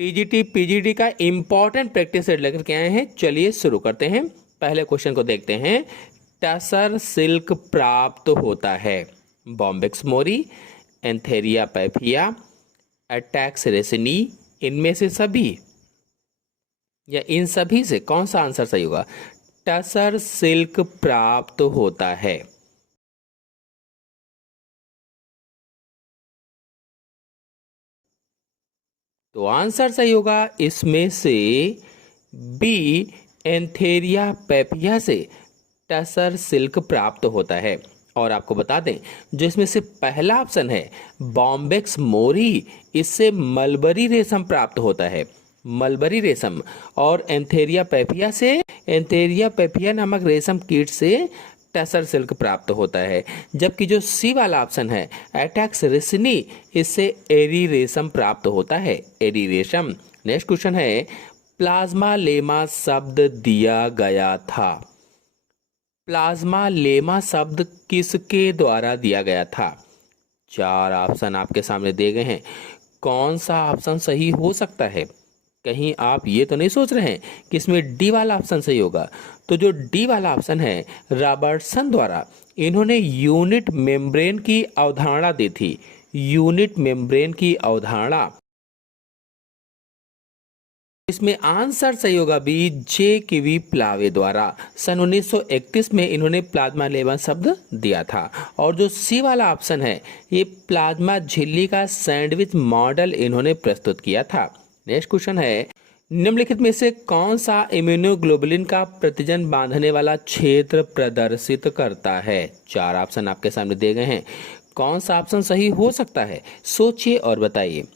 TGT PGT का important practice set लेकर के आए हैं। चलिए शुरू करते हैं। पहले क्वेश्चन को देखते हैं। टसर सिल्क प्राप्त होता है Bombyx mori, Antheraea paphia, Attacus ricini, इनमें से सभी या इन सभी से कौन सा आंसर सही होगा? टसर सिल्क प्राप्त होता है। तो आंसर सही होगा इसमें से बी, एंथेरिया पैपिया से टसर सिल्क प्राप्त होता है। और आपको बता दें, जो इसमें से पहला ऑप्शन है बॉम्बेक्स मोरी, इससे मलबरी रेशम प्राप्त होता है, मलबरी रेशम। और एंथेरिया पैपिया नामक रेशम कीट से टसर सिल्क प्राप्त होता है। जबकि जो सी वाला ऑप्शन है एटैक्स रेसिनी, इससे एरी रेशम प्राप्त होता है, एरी रेशम। नेक्स्ट क्वेश्चन है, प्लाज्मा लेमा शब्द दिया गया था। प्लाज्मा लेमा शब्द किसके द्वारा दिया गया था? चार ऑप्शन आपके सामने दिए गए हैं। कौन सा ऑप्शन सही हो सकता है? कहीं आप ये तो नहीं सोच रहे हैं कि इसमें डी वाला ऑप्शन सही होगा? तो जो डी वाला ऑप्शन है, रॉबर्टसन द्वारा इन्होंने यूनिट मेम्ब्रेन की अवधारणा दी थी, यूनिट मेम्ब्रेन की अवधारणा। इसमें आंसर सही होगा बी, जे के वी प्लावे द्वारा सन 1931 में इन्होंने प्लाज्मा लेमा शब्द दिया था। और जो सी वाला ऑप्शन है, ये प्लाज्मा झिल्ली का सैंडविच मॉडल इन्होंने प्रस्तुत किया था। नेक्स्ट क्वेश्चन है, निम्नलिखित में से कौन सा इम्यूनोग्लोबुलिन का प्रतिजन बांधने वाला क्षेत्र प्रदर्शित करता है? चार ऑप्शन आपके सामने दिए गए हैं। कौन सा ऑप्शन सही हो सकता है? सोचिए और बताइए।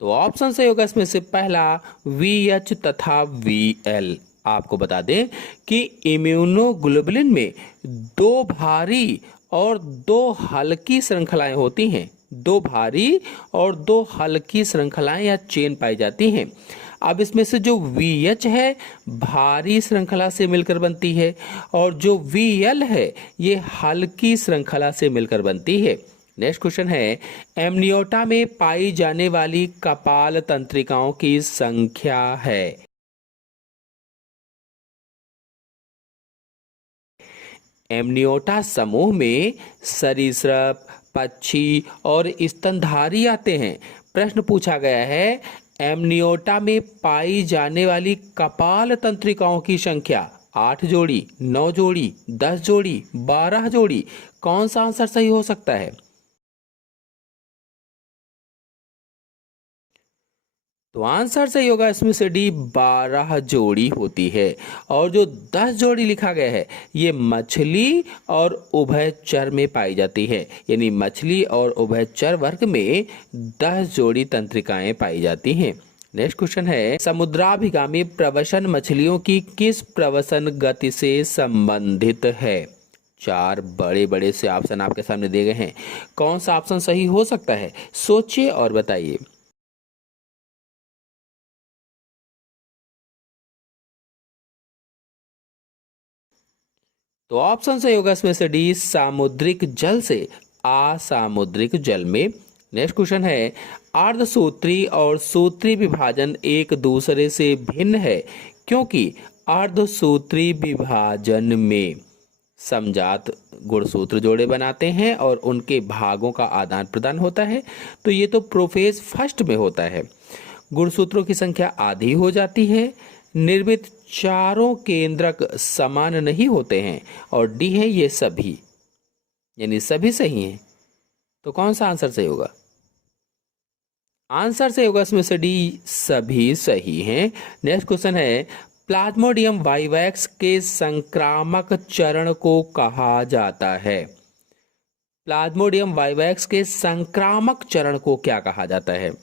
तो ऑप्शन सही होगा इसमें से पहला VH तथा VL। आपको बता दें कि इम्यूनोग्लोबुलिन में दो भारी और दो हल्की श्रृंखलाएं होती हैं, दो भारी और दो हल्की श्रृंखलाएं या चेन पाई जाती हैं। अब इसमें से जो VH है भारी श्रृंखला से मिलकर बनती है, और जो VL है ये हल्की श्रृंखला से मिलकर बनती है। नेक्स्ट क्वेश्चन है, एमनियोटा में पाई जाने वाली कपाल तंत्रिकाओं की संख्या है। एमनियोटा समूह में सरीसृप, पक्षी और स्तनधारी आते हैं। प्रश्न पूछा गया है, एमनियोटा में पाई जाने वाली कपाल तंत्रिकाओं की संख्या 8 जोड़ी, 9 जोड़ी, 10 जोड़ी, 12 जोड़ी। कौन सा आंसर सही हो सकता है? तो आंसर सही होगा इसमें से डी, 12 जोड़ी होती है। और जो 10 जोड़ी लिखा गया है ये मछली और उभयचर में पाई जाती है, यानी मछली और उभयचर वर्ग में 10 जोड़ी तंत्रिकाएं पाई जाती हैं। नेक्स्ट क्वेश्चन है, समुद्राभिगामी प्रवसन मछलियों की किस प्रवसन गति से संबंधित है? चार बड़े बड़े से ऑप्शन आपके सामने दिए गए हैं। कौन सा ऑप्शन सही हो सकता है? सोचिए और बताइए। तो ऑप्शन सही होगा इसमें से डी, सामुद्रिक जल से असामुद्रिक जल में। नेक्स्ट क्वेश्चन है, अर्धसूत्री और सूत्री विभाजन एक दूसरे से भिन्न है क्योंकि अर्धसूत्री विभाजन में समजात गुणसूत्र जोड़े बनाते हैं और उनके भागों का आदान प्रदान होता है। तो ये तो प्रोफेज फर्स्ट में होता है। गुणसूत्रों की संख्या आधी हो जाती है, निर्मित चारों केंद्रक समान नहीं होते हैं, और डी है ये सभी, यानी सभी सही हैं। तो कौन सा आंसर सही होगा? आंसर सही होगा इसमें से डी, सभी सही हैं। नेक्स्ट क्वेश्चन है, प्लाज्मोडियम वाइवैक्स के संक्रामक चरण को कहा जाता है। प्लाज्मोडियम वाइवैक्स के संक्रामक चरण को क्या कहा जाता है?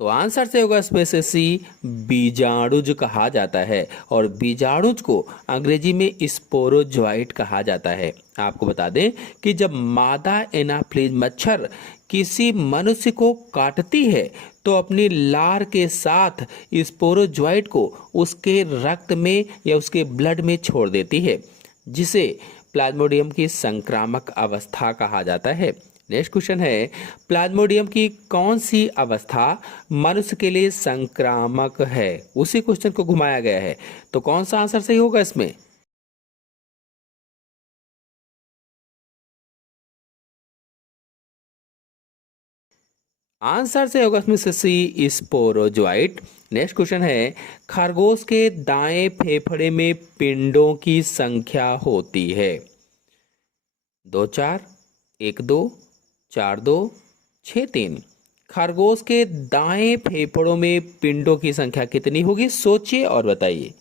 तो आंसर से होगा इसमें से सी, बीजाणुज कहा जाता है। और बीजाणुज को अंग्रेजी में स्पोरोजोइट कहा जाता है। आपको बता दें कि जब मादा एनाफ्लिज मच्छर किसी मनुष्य को काटती है तो अपनी लार के साथ स्पोरोजोइट को उसके रक्त में या उसके ब्लड में छोड़ देती है, जिसे प्लाज्मोडियम की संक्रामक अवस्था कहा जाता है। नेक्स्ट क्वेश्चन है, प्लाज्मोडियम की कौन सी अवस्था मनुष्य के लिए संक्रामक है? उसी क्वेश्चन को घुमाया गया है, तो कौन सा आंसर सही होगा इसमें? आंसर से होगा इसमें से सी, स्पोरोजोइट। नेक्स्ट क्वेश्चन है, खरगोश के दाएं फेफड़े में पिंडों की संख्या होती है? 2 4, 1 2, 4 2, 6 3। खरगोश के दाएं फेफड़ों में पिंडों की संख्या कितनी होगी? सोचिए और बताइए।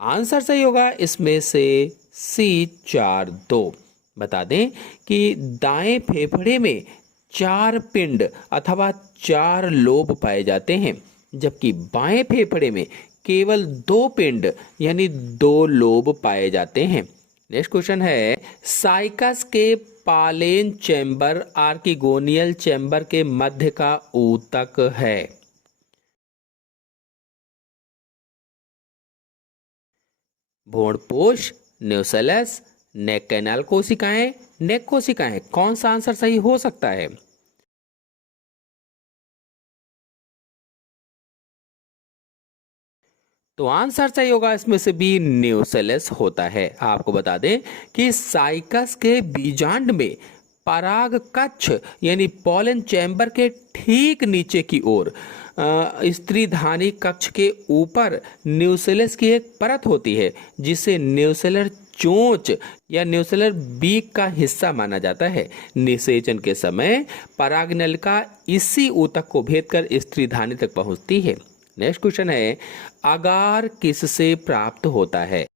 आंसर सही होगा इसमें से सी, 4 2। बता दें कि दाएं फेफड़े में 4 पिंड अथवा 4 लोब पाए जाते हैं, जबकि बाएं फेफड़े में केवल 2 पिंड यानी 2 लोब पाए जाते हैं। नेक्स्ट क्वेश्चन है, साइकस के पालेन चैम्बर आर्किगोनियल चैम्बर के मध्य का ऊतक है? भ्रूणपोष, न्यूसेलस, नेक कैनाल कोशिकाएं, नेक कोशिकाएं, कौन सा आंसर सही हो सकता है? तो आंसर सही होगा इसमें से बी, न्यूसेलस होता है। आपको बता दें कि साइकस के बीजांड में पराग कक्ष यानी पॉलन चैम्बर के ठीक नीचे की ओर स्त्रीधानी कक्ष के ऊपर न्यूसेलस की एक परत होती है, जिसे न्यूसेलर चोंच या न्यूसेलर बीक का हिस्सा माना जाता है। निषेचन के समय परागनलिका इसी ऊतक को भेदकर स्त्रीधानी तक पहुंचती है। नेक्स्ट क्वेश्चन है, अगार किससे प्राप्त होता है?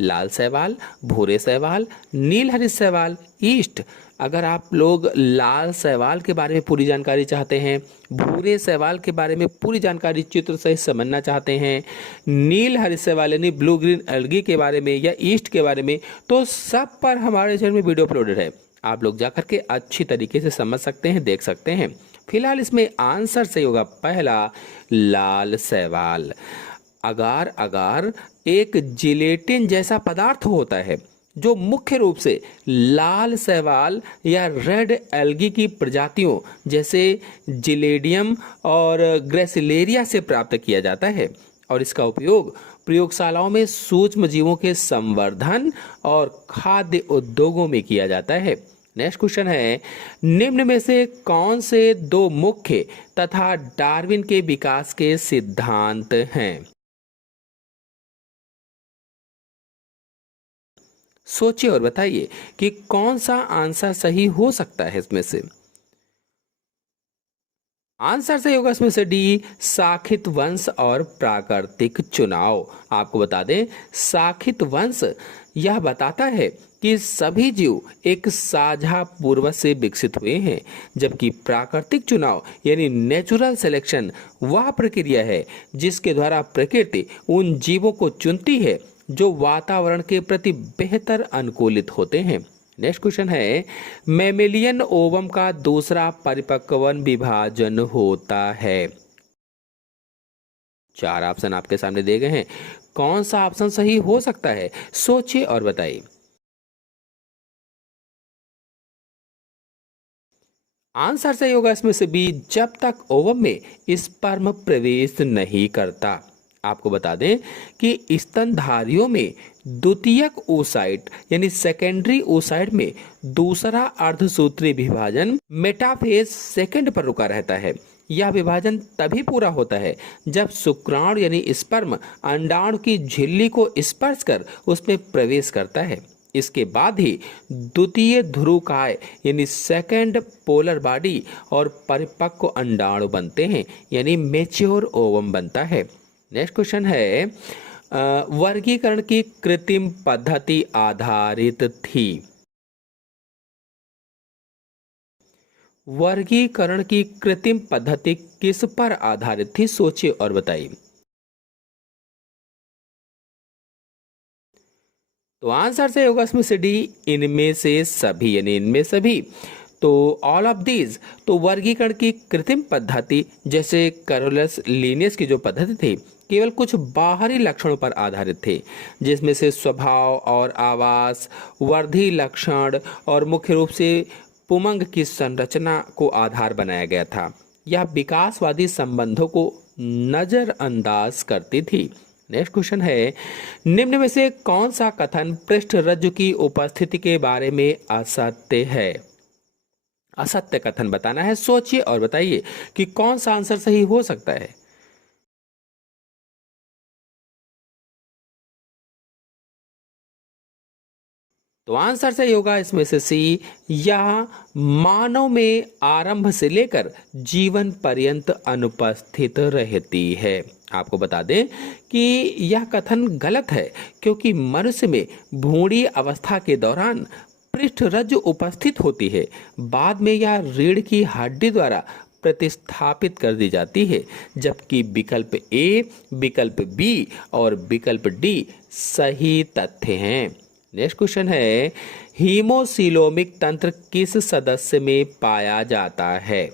लाल शैवाल, भूरे शैवाल, नील हरित शैवाल, ईस्ट। अगर आप लोग लाल शैवाल के बारे में पूरी जानकारी चाहते हैं, भूरे शैवाल के बारे में पूरी जानकारी चित्र सहित समझना चाहते हैं, नील हरित शैवाल यानी ब्लू ग्रीन एल्गी के बारे में या ईस्ट के बारे में, तो सब पर हमारे चैनल में वीडियो अपलोडेड है। आप लोग जाकर के अच्छी तरीके से समझ सकते हैं, देख सकते हैं। फिलहाल इसमें आंसर सही होगा पहला, लाल शैवाल। अगार अगार एक जिलेटिन जैसा पदार्थ होता है जो मुख्य रूप से लाल शैवाल या रेड एल्गी की प्रजातियों जैसे जिलेडियम और ग्रेसिलेरिया से प्राप्त किया जाता है, और इसका उपयोग प्रयोगशालाओं में सूक्ष्म जीवों के संवर्धन और खाद्य उद्योगों में किया जाता है। नेक्स्ट क्वेश्चन है, निम्न में से कौन से 2 मुख्य तथा डार्विन के विकास के सिद्धांत हैं? सोचिए और बताइए कि कौन सा आंसर सही हो सकता है इसमें से। आंसर सही होगा इसमें से डी, शाखित वंश और प्राकृतिक चुनाव। आपको बता दें, शाखित वंश यह बताता है कि सभी जीव एक साझा पूर्वज से विकसित हुए हैं, जबकि प्राकृतिक चुनाव यानी नेचुरल सिलेक्शन वह प्रक्रिया है जिसके द्वारा प्रकृति उन जीवों को चुनती है जो वातावरण के प्रति बेहतर अनुकूलित होते हैं। नेक्स्ट क्वेश्चन है, मैमेलियन ओवम का दूसरा परिपक्वन विभाजन होता है? 4 ऑप्शन आपके सामने दिए गए हैं, कौन सा ऑप्शन सही हो सकता है? सोचिए और बताइए। आंसर सही होगा इसमें से बी, जब तक ओवम में स्पर्म प्रवेश नहीं करता। आपको बता दें कि स्तनधारियों में द्वितीयक oocyte यानी सेकेंडरी oocyte में दूसरा अर्धसूत्रीय विभाजन मेटाफेज सेकंड पर रुका रहता है। यह विभाजन तभी पूरा होता है जब शुक्राणु यानी स्पर्म अंडाणु की झिल्ली को स्पर्श कर उसमें प्रवेश करता है। इसके बाद ही द्वितीय ध्रुवकाय यानी सेकंड पोलर बॉडी और परिपक्व अंडाणु बनते हैं यानी मेच्योर ओवम बनता है। नेक्स्ट क्वेश्चन है, वर्गीकरण की कृत्रिम पद्धति आधारित थी? वर्गीकरण की कृत्रिम पद्धति किस पर आधारित थी? सोचिए और बताइए। तो आंसर से होगा इसमें से डी, इनमें से सभी, यानी इनमें सभी। तो ऑल ऑफ दीज, तो वर्गीकरण की कृत्रिम पद्धति जैसे कैरोलस लिनियस की जो पद्धति थी केवल कुछ बाहरी लक्षणों पर आधारित थे, जिसमें से स्वभाव और आवास, वर्धी लक्षण और मुख्य रूप से पुमंग की संरचना को आधार बनाया गया था। यह विकासवादी संबंधों को नजरअंदाज करती थी। नेक्स्ट क्वेश्चन है, निम्न में से कौन सा कथन पृष्ठरज्जु की उपस्थिति के बारे में असत्य है? असत्य कथन बताना है, सोचिए और बताइए कि कौन सा आंसर सही हो सकता है। तो आंसर सही होगा इसमें से सी, यह मानव में आरंभ से लेकर जीवन पर्यंत अनुपस्थित रहती है। आपको बता दें कि यह कथन गलत है, क्योंकि मनुष्य में भ्रूणीय अवस्था के दौरान पृष्ठरज्जु उपस्थित होती है। बाद में यह रीढ़ की हड्डी द्वारा प्रतिस्थापित कर दी जाती है, जबकि विकल्प ए, विकल्प बी और विकल्प डी सही तथ्य हैं। नेक्स्ट क्वेश्चन है, हीमोसिलोमिक तंत्र किस सदस्य में पाया जाता है?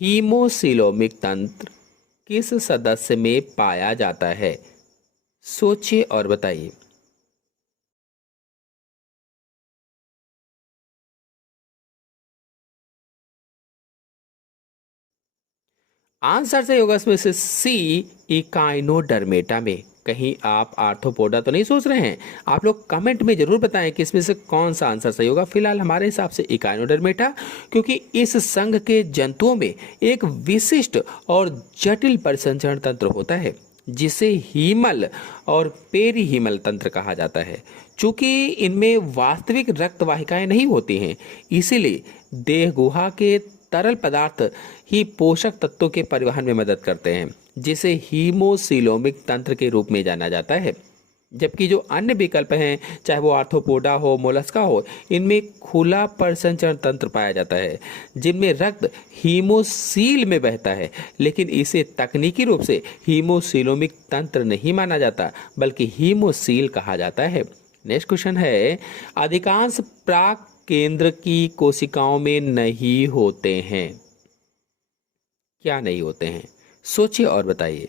हीमोसिलोमिक तंत्र किस सदस्य में पाया जाता है? सोचिए और बताइए। आंसर से होगा इसमें से सी, इकाइनोडर्मेटा में। कहीं आप आर्थ्रोपोडा तो नहीं सोच रहे हैं? आप लोग कमेंट में जरूर बताएं कि इसमें से कौन सा आंसर सही होगा। फिलहाल हमारे हिसाब से इकाइनोडर्मेटा, क्योंकि इस संघ के जंतुओं में एक विशिष्ट और जटिल परिसंचरण तंत्र होता है, जिसे हीमल और पेरीहीमल तंत्र कहा जाता है। चूंकि इनमें वास्तविक रक्त वाहिकाएं नहीं होती हैं, इसीलिए देह गुहा के तरल पदार्थ ही पोषक तत्वों के परिवहन में मदद करते हैं, जिसे हीमोसिलोमिक तंत्र के रूप में जाना जाता है। जबकि जो अन्य विकल्प हैं, चाहे वो आर्थ्रोपोडा हो, मोलस्का हो, इनमें खुला परिसंचरण तंत्र पाया जाता है, जिनमें रक्त हीमोसील में बहता है, लेकिन इसे तकनीकी रूप से हीमोसिलोमिक तंत्र नहीं माना जाता, बल्कि हीमोसील कहा जाता है। नेक्स्ट क्वेश्चन है, अधिकांश प्राक केंद्र की कोशिकाओं में नहीं होते हैं। क्या नहीं होते हैं? सोचिए और बताइए।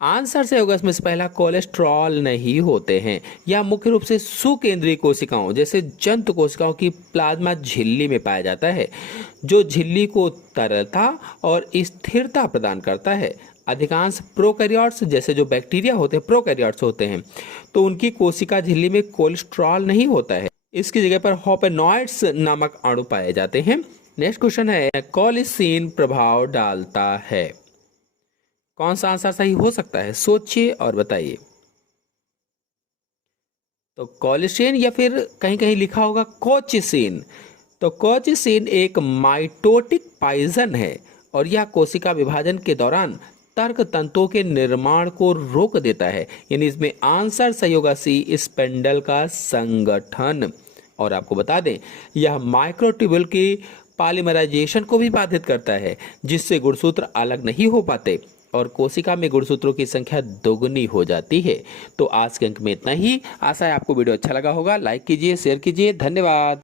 आंसर से होगा इसमें से पहला, कोलेस्ट्रॉल नहीं होते हैं। यह मुख्य रूप से सुकेंद्रीय कोशिकाओं जैसे जंतु कोशिकाओं की प्लाज्मा झिल्ली में पाया जाता है, जो झिल्ली को तरलता और स्थिरता प्रदान करता है। अधिकांश प्रोकैरियोट्स जैसे जो बैक्टीरिया होते हैं, प्रोकैरियोट्स होते हैं, तो उनकी कोशिका झिल्ली में कोलेस्ट्रॉल नहीं होता है। इसकी जगह पर होपेनॉइड्स नामक अणु पाए जाते हैं। नेक्स्ट क्वेश्चन है, कोलिसिन प्रभाव डालता है। कौन सा आंसर सही हो सकता है? सोचिए और बताइए। तो कोलिसिन, या फिर कहीं कहीं लिखा होगा कोचिसिन। तो कोचिसिन एक माइटोटिक पॉइजन है, और यह कोशिका विभाजन के दौरान तर्क तंतुओं के निर्माण को रोक देता है। यानी इसमें आंसर सही होगा सी, स्पेंडल का संगठन। और आपको बता दें, यह माइक्रोट्यूब्यूल की पॉलीमराइजेशन को भी बाधित करता है, जिससे गुणसूत्र अलग नहीं हो पाते और कोशिका में गुणसूत्रों की संख्या दोगुनी हो जाती है। तो आज के अंक में इतना ही। आशा है आपको वीडियो अच्छा लगा होगा। लाइक कीजिए, शेयर कीजिए। धन्यवाद।